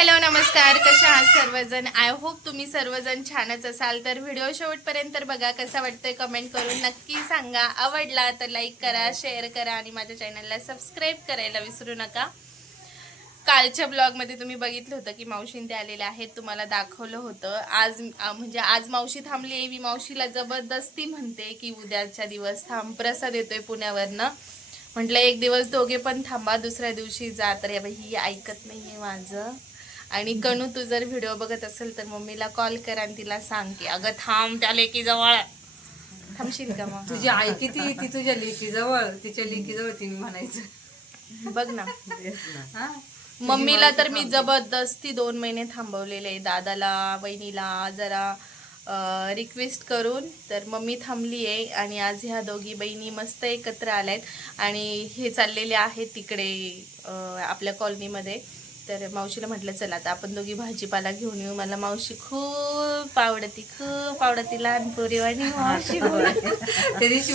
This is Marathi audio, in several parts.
हॅलो नमस्कार. कशा आहात सर्वजण? आय होप तुम्ही सर्वजण छानच असाल. तर व्हिडिओ शेवटपर्यंत बघा कसा वाटतोय कमेंट करून नक्की सांगा. आवडला तर लाईक करा शेअर करा आणि माझ्या चॅनलला सबस्क्राईब करायला विसरू नका. कालच्या ब्लॉगमध्ये तुम्ही बघितलं होतं की मावशीं ते आलेले आहेत. तुम्हाला दाखवलं होतं. आज म्हणजे आज मावशी थांबली आहे. मी मावशीला जबरदस्ती म्हणते की उद्याच्या दिवस थांब प्रसाद येतोय पुण्यावरनं. म्हटलं एक दिवस दोघे पण थांबा. दुसऱ्या दिवशी जा. तर या ही ऐकत नाही आहे माझं. आणि कणू तू जर व्हिडिओ बघत असेल तर मम्मीला कॉल कर आणि तिला सांग की अगं थांब त्या लेकी जवळ थांबशील का मग? तुझी आई किती ती तुझ्या लेकी जवळ तिच्या लेकी जवळ तिने म्हणायचं. बघ ना. हा? मम्मीला तर मी जबरदस्ती दोन महिने थांबवलेले दादाला वहिनीला जरा रिक्वेस्ट करून तर मम्मी थांबली आहे. आणि आज ह्या दोघी बहिणी मस्त एकत्र आल्यात. आणि हे चाललेले आहेत तिकडे आपल्या कॉलनीमध्ये तर मावशीला म्हटलं चला आता आपण दोघी भाजीपाला घेऊन येऊ. मला मावशी खूप आवडती खूप आवडती लहान पोरीवाणी मावशी बोल त्या दिवशी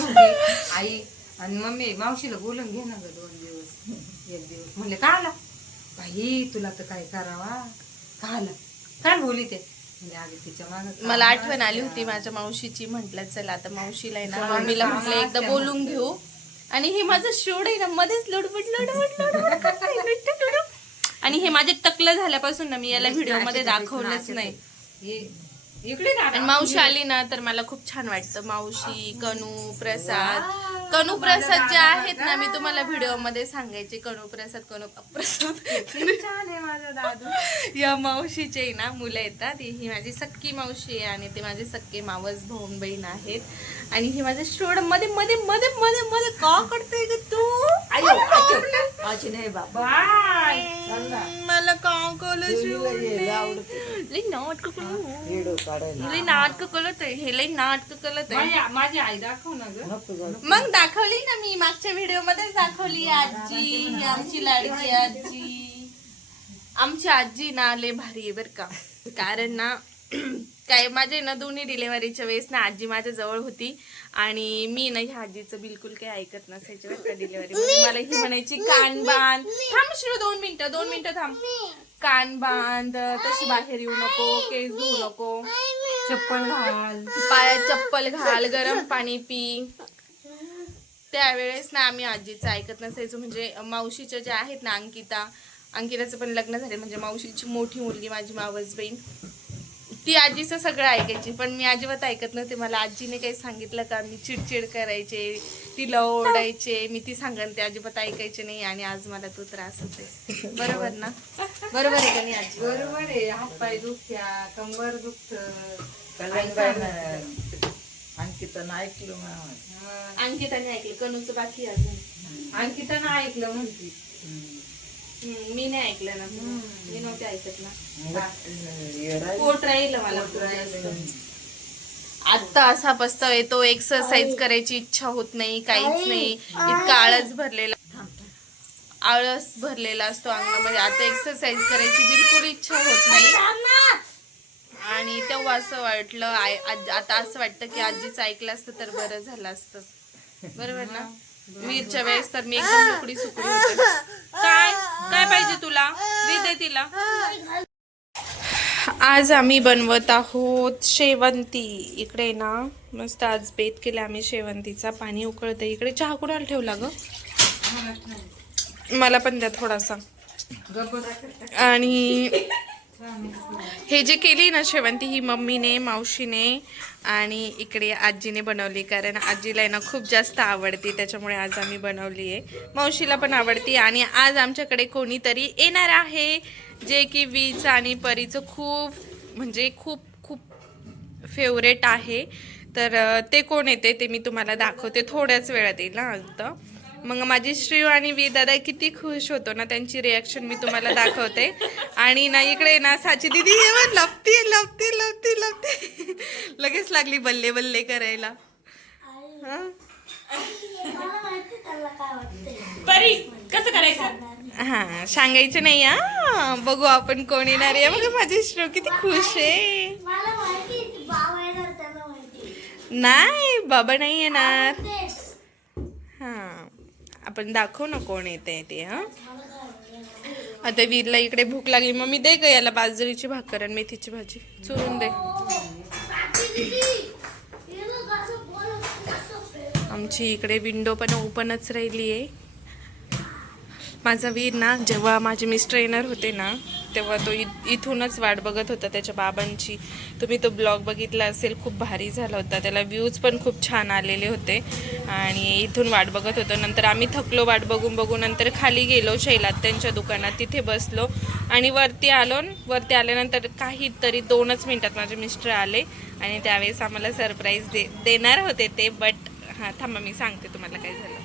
आई आणि मम्मी मावशीला बोलून घे ना ग दोन दिवस एक दिवस. म्हणले का आला? बाई तुला तर काय करावा? का आला? काय बोली ते? म्हणजे मला आठवण आली होती माझ्या मावशीची म्हटलं चला आता मावशीला आहे ना मम्मीला म्हटलं एकदा बोलून घेऊ. आणि हे माझं शोड आहे ना मध्येच लुडबुड लुडबुड लुडबुड. आणि हे माझे टकलं झाल्यापासून ना मी याला व्हिडिओमध्ये दाखवलंच नाही. इकडे ना आणि मावशी आली ना तर मला खूप छान वाटतं. मावशी कनू प्रसाद. कनू प्रसाद जे आहेत ना मी तुम्हाला व्हिडिओमध्ये सांगायचे. कनू प्रसाद कनू प्रसाद. या मावशीचे ना मुलं येतात. ही ही माझी सक्की मावशी आहे आणि ते माझे सक्के मावस भाऊन बहीण आहेत. आणि ही माझ्या स्टोडमध्ये मध्ये मध्ये मध्ये मध्ये का करते ग तू? आजी नाही बाय. मला का कळलं लई नाटक कळलं लई नाटक कळत हे लई नाटक कळत आहे. माझी माझी आई दाखव ना ग. मग दाखवली ना मी मागच्या व्हिडिओ मध्येच दाखवली आजी ही आमची लाडकी आजी. आमची आजी ना लय भारी आहे बर का. कारण ना काय माझे ना दोन्ही डिलेव्हरीच्या वेळेस ना आजी माझ्या जवळ होती. आणि मी ना ह्या आजीचं बिलकुल काही ऐकत नसायचे बरं का डिलेव्हरी मला ही म्हणायची कान बांध. थांब शिरो दोन मिनिटं दोन मिनिटं थांब. कान बांध तशी बाहेर येऊ नको केस धुवू नको. चप्पल घाल. पायात चप्पल घाल गरम पाणी पी. त्यावेळेस ना आम्ही आजीचं ऐकत नसायचो. म्हणजे मावशीच्या ज्या आहेत ना अंकिता अंकिताचं पण लग्न झाले. म्हणजे मावशीची मोठी मुलगी माझी मावस बहीण ती आजीचं सगळं ऐकायची पण मी अजिबात ऐकत नव्हते. मला आजीने काही सांगितलं का? मी चिडचिड करायचे तिला ओरडायचे मी ती सांगन ते अजिबात ऐकायचे नाही आणि आज मला तो त्रास होते बरोबर ना? बरोबर आहे का नाही आजी? बरोबर आहे. हातपाय दुखत्या कंबर दुखत. अंकितानं ऐकलं अंकिताने ऐकलं. कनूचं बाकी अजून. अंकितानं ऐकलं म्हणती. मी नाही ऐकलं ना. मी नव्हते ऐकत ना. पोट राहील मला खूप जास्त. आता असा पस्ताव येतो एक्सरसाइज करायची इच्छा होत नाही काहीच नाही. इतका आळस भरलेला. आळस भरलेला असतो अंगामध्ये. आता एक्सरसाइज करायची बिलकुल इच्छा होत नाही. आणि तेव्हा असं वाटलं आता असं वाटतं की आजीचं ऐकलं असतं तर बरं झालं असतं. बरोबर ना? वीरच्या वेळेस तर मी एकदम मोकळी सुकडी होते. काय? काय पाहिजे तुला? वी दे तिला. आज आम्ही बनवत आहोत शेवंती. इकडे ना मस्त आज बेत केला आम्ही शेवंतीचा. पाणी उकळतं इकडे चहा कुणाला ठेवला ग? मला पण द्या थोडासा. आणि हे जे केली ना शेवंती ही मम्मीने मावशीने आणि इकडे आजीने बनवली. कारण आजीला आहे ना खूप जास्त आवडते त्याच्यामुळे आज आम्ही बनवली आहे. मावशीला पण आवडती आणि आज आमच्याकडे कोणीतरी येणार आहे जे की वीज आणि परीचं खूप म्हणजे खूप खूप फेवरेट आहे. तर ते कोण येते ते मी तुम्हाला दाखवते. थोड्याच वेळात येईल ना आता मग माझी श्रीव आणि वी दादा किती खुश होतो ना त्यांची रिॲक्शन मी तुम्हाला दाखवते. आणि ना इकडे ना साची दिदी हे बघ, लपती लपती लपती लपती लगेच लागली बल्ले बल्ले करायला. हं? परी कसं करायचं? हा सांगायचं नाही हा. बघू आपण कोण येणार आहे. बघा माझी श्रो किती खुश आहे. नाही बाबा नाही येणार. हा आपण दाखव ना कोण येते ते हा? आता वीरला इकडे भूक लागली. मम्मी दे ग याला बाजरीची भाकर आणि मेथीची भाजी. चुरून दे. आमची इकडे विंडो पण ओपनच राहिली आहे माझा वीर ना जेव्हा माझे मिस्टर येणार होते ना तेव्हा तो इ- इथूनच वाट बघत होता त्याच्या बाबांची. तुम्ही तो ब्लॉग बघितला असेल खूप भारी झाला होता. त्याला व्ह्यूज पण खूप छान आलेले होते. आणि इथून वाट बघत होतो. नंतर आम्ही थकलो वाट बघून बघून नंतर खाली गेलो शैलात त्यांच्या दुकानात. तिथे बसलो आणि वरती आलो वरती आल्यानंतर काहीतरी दोनच मिनटात माझे मिस्टर आले आणि त्यावेळेस आम्हाला सरप्राईज दे देणार होते ते बट हां थांबा मी सांगते तुम्हाला काय झालं.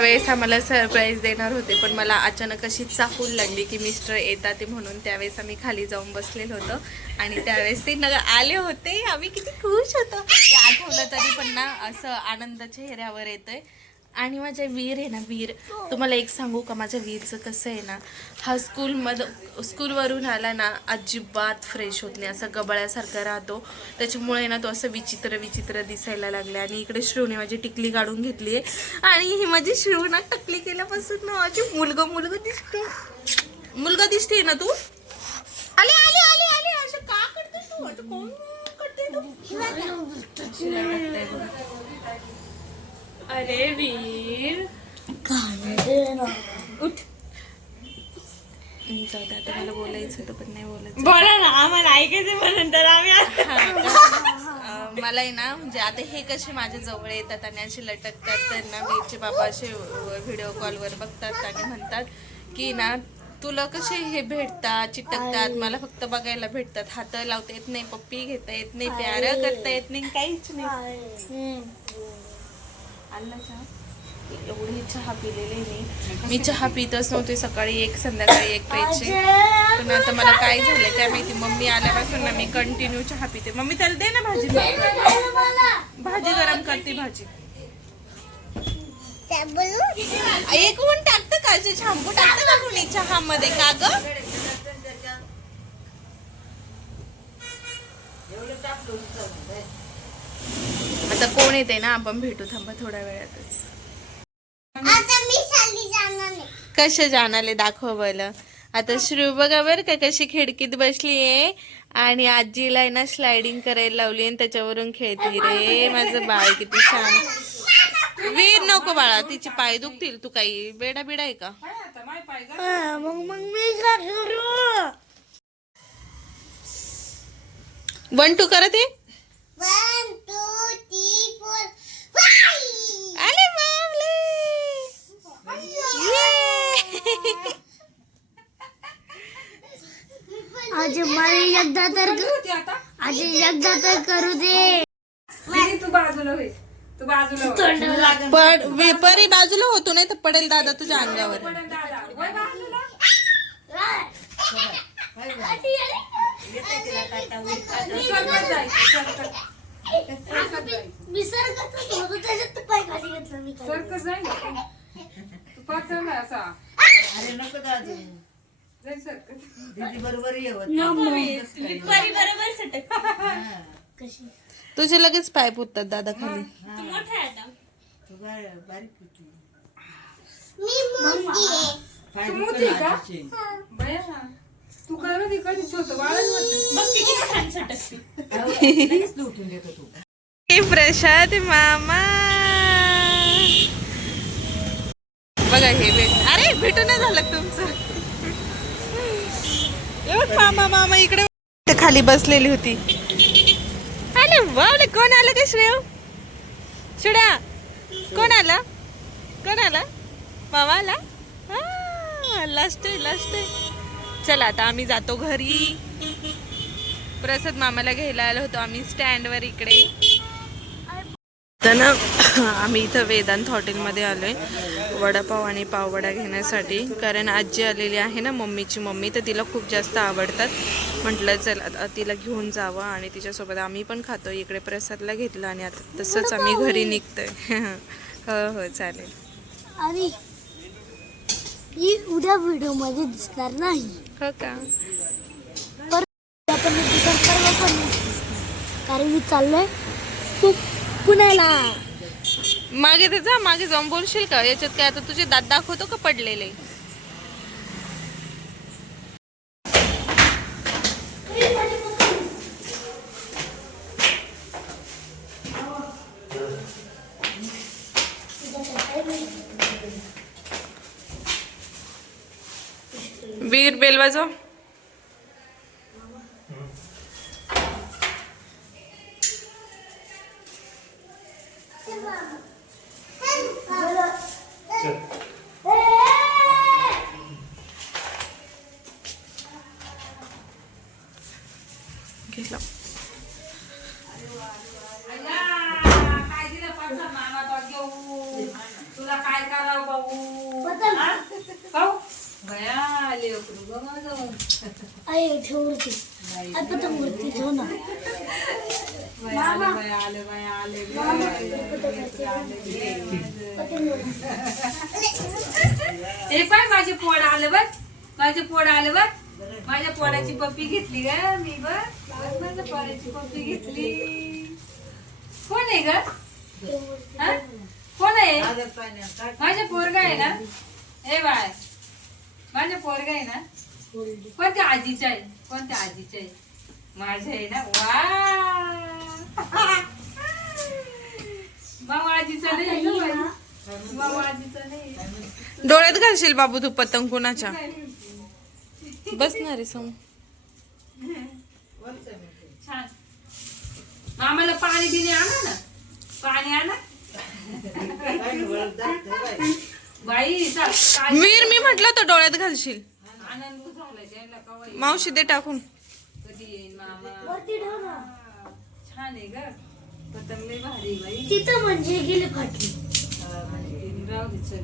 त्यावेळेस आम्हाला सरप्राईज देणार होते पण मला अचानक अशी चाहूल लागली की मिस्टर येतात ते म्हणून. त्यावेळेस आम्ही खाली जाऊन बसलेलो होतो. आणि त्यावेळेस ते नग आले होते. आम्ही किती खुश होतो. ते आठवलं तरी पण ना असं आनंद चेहऱ्यावर येतोय. आणि माझ्या वीर आहे ना वीर. तुम्हाला एक सांगू का माझ्या वीरचं कसं आहे ना हा स्कूलमध्ये स्कूलवरून आला ना अजिबात फ्रेश होत नाही. असं गबळ्यासारखा राहतो. त्याच्यामुळे ना तो असं विचित्र विचित्र दिसायला लागला आणि इकडे श्रीवने माझी टिकली काढून घेतली आहे. आणि ही माझी श्रीव ना टकली केल्यापासून ना माझी मुलगा मुलगा दिसतो. मुलगा दिसते ना तू? आले आले आले आले. असं का करते तू? कोण करते तू? अरे वीर. उठ. जाऊ दे आता मला बोलायचं होतं पण नाही बोलायचं. बोला ना आम्हाला ऐकायचं म्हणून तर आम्ही अं, मला आहे ना म्हणजे आता हे कसे माझ्या जवळ येतात आणि असे लटकतात तर ना वीरचे बाबा असे व्हिडिओ कॉलवर बघतात आणि म्हणतात की ना तुला कसे हे भेटतात चिटकतात मला फक्त बघायला भेटतात. हात लावता येत नाही पप्पी घेता येत नाही प्यार करता येत नाही काहीच नाही. हम्म. आणला चहा एवढी चहा पिलेली मी. मी चहा पितच नव्हते सकाळी एक संध्याकाळी एक प्यायचे. पण आता मला काय झालं काय माहिती? मम्मी आल्यापासून ना मी कंटिन्यू चहा पिते. मम्मी त्याला दे ना भाजी. भाजी गरम करते भाजी. एक ऊन टाकतं का? जे शॅम्पू टाकतं का कोणी चहा मध्ये का ग? आता कोण येते ना आपण भेटू. थांबा थोड्या वेळातच. कशा जाणाले दाखव बरं. आता श्रू बघा बरं का कशी खिडकीत बसली आहे आणि आजीला आहे ना स्लायडिंग करायला लावली आणि त्याच्यावरून खेळती रे. माझं बाळ किती छान. वीर नको बाळा तिचे पाय दुखतील तू काही. बेडा बिडा आहे का? मग मग मी वन टू करत? आहे आज मला एकदा तर आज एकदा तर करू दे. दीदी, तू बाजूला होईल तू बाजूला हो. पण वे- परी बाजूला होतो नाही तर पडेल दादा तुझ्या अंगावर. दादा. वय बाजूला? सरकत जायचं सरकत मी सरकतच होतो त्याच्यात पाय खाली घेतला मी खाली. सरकत जाईल. तू पाचवला असा. अरे नको दादू जाईल सरकत. दीदी बरोबर येवत. कशी? तुझे लगेच पाय पुरतात दादा खाली. तू बार- बारीक होती मी मोठी आहे. पाय तू लगेच लुटून देतो हे मामा. बघा हे भेट अरे भेटून झालं तुमचं. एवढ मामा मामा इकडे खाली बसलेली होती. अरे वावले कोण आलं का श्रेव शिड्या कोण आला? कोण आला? मामा आला? लास्ट लास्ट चला आता आम्ही जातो घरी. प्रसाद मामाला घ्यायला आलो होतो आम्ही स्टँडवर इकडे. तर ना आम्ही इथं वेदांत हॉटेलमध्ये आलो आहे वडापाव आणि पाववडा घेण्यासाठी. कारण आजी आलेली आहे ना मम्मीची मम्मी तर तिला खूप जास्त आवडतात. म्हटलं चल आता तिला घेऊन जावं आणि तिच्यासोबत आम्ही पण खातो. इकडे प्रसादला घेतलं आणि आता तसंच आम्ही घरी निघतोय. हो हो चालेल. आणि ही उद्या व्हिडिओमध्ये दिसणार नाही. हो का. कारण मी चाललोय खूप पुण्याला. मागे ते जा मागे जाऊन बोलशील का? याच्यात काय आता तुझे दात दाखवतो का पडलेले? बीर बेल वाजव आहे ठेवते आता तर मूर्ती ठेव ना. हे पाय माझे पोड आलं बघ. माझे पोड आलं बघ. माझ्या पोडाची पप्पी घेतली ग मी बघ. माझ्या पोडाची पप्पी घेतली. कोण आहे ग? हा? कोण आहे. माझ्या पोरगा आहे ना? हे बाय माझ्या पोरगा आहे ना? कोणत्या आजीच्या आहे? कोणत्या आजीच्या आहे? माझ्या आहे ना? वा! मामा आजीचा नाही? मामा आजीचा. डोळ्यात घालशील बाबू तू पतंग कुणाच्या बसणार आहे समोर. छान. मामाला पाणी बिणी आणा ना. पाणी आणा. बाई. मीर मी म्हटलं तर डोळ्यात घालशील. आनंद कवा येईल? मावशी दे टाकून. कधी येईल मामा? वरती ठेव ना. छान आहे ग. पतंग लय भारी आहे बाई. तिथं म्हणजे गेली फाटली. राहू दे चल.